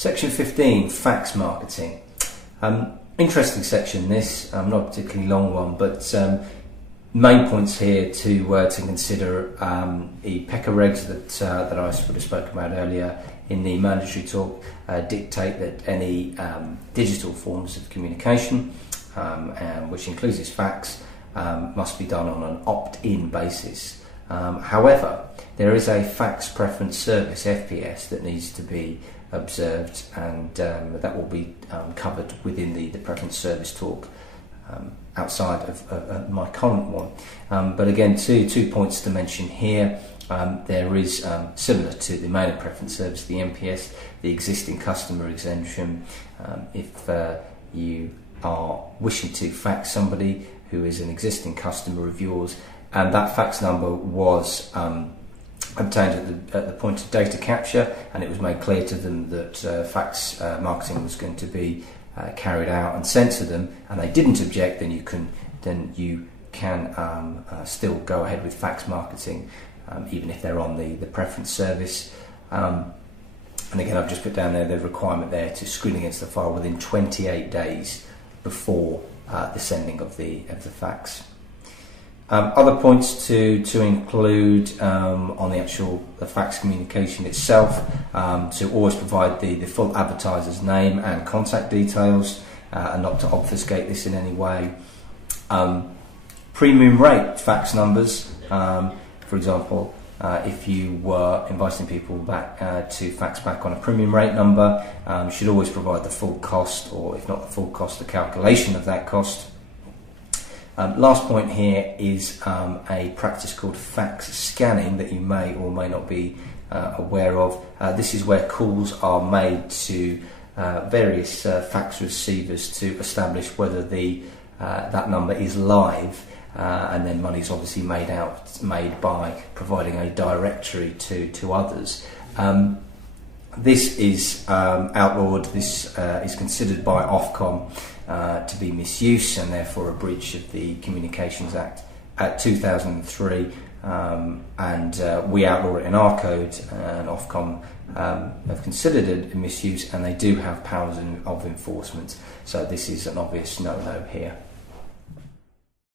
Section 15, fax marketing. Interesting section this, not a particularly long one, but main points here to consider. The PECA regs that I sort of spoke about earlier in the mandatory talk dictate that any digital forms of communication, which includes this fax, must be done on an opt-in basis. However, there is a fax preference service, FPS, that needs to be observed, and that will be covered within the preference service talk outside of my current one. But again, two points to mention here. There is, similar to the main preference service, the MPS, the existing customer exemption. If you are wishing to fax somebody who is an existing customer of yours, and that fax number was obtained at the point of data capture, and it was made clear to them that fax marketing was going to be carried out and sent to them, and they didn't object, then you can still go ahead with fax marketing, even if they're on the preference service. And again, I've just put down there the requirement there to screen against the file within 28 days before the sending of the fax. Other points to include on the fax communication itself, to always provide the full advertiser's name and contact details, and not to obfuscate this in any way. Premium rate fax numbers, for example, if you were inviting people back to fax back on a premium rate number, you should always provide the full cost, or if not the full cost, the calculation of that cost. Last point here is a practice called fax scanning that you may or may not be aware of. This is where calls are made to various fax receivers to establish whether that number is live, and then money is obviously made by providing a directory to others. This is outlawed. This is considered by Ofcom to be misuse, and therefore a breach of the Communications Act at 2003, and we outlaw it in our code, and Ofcom have considered it a misuse, and they do have powers of enforcement, so this is an obvious no-no here.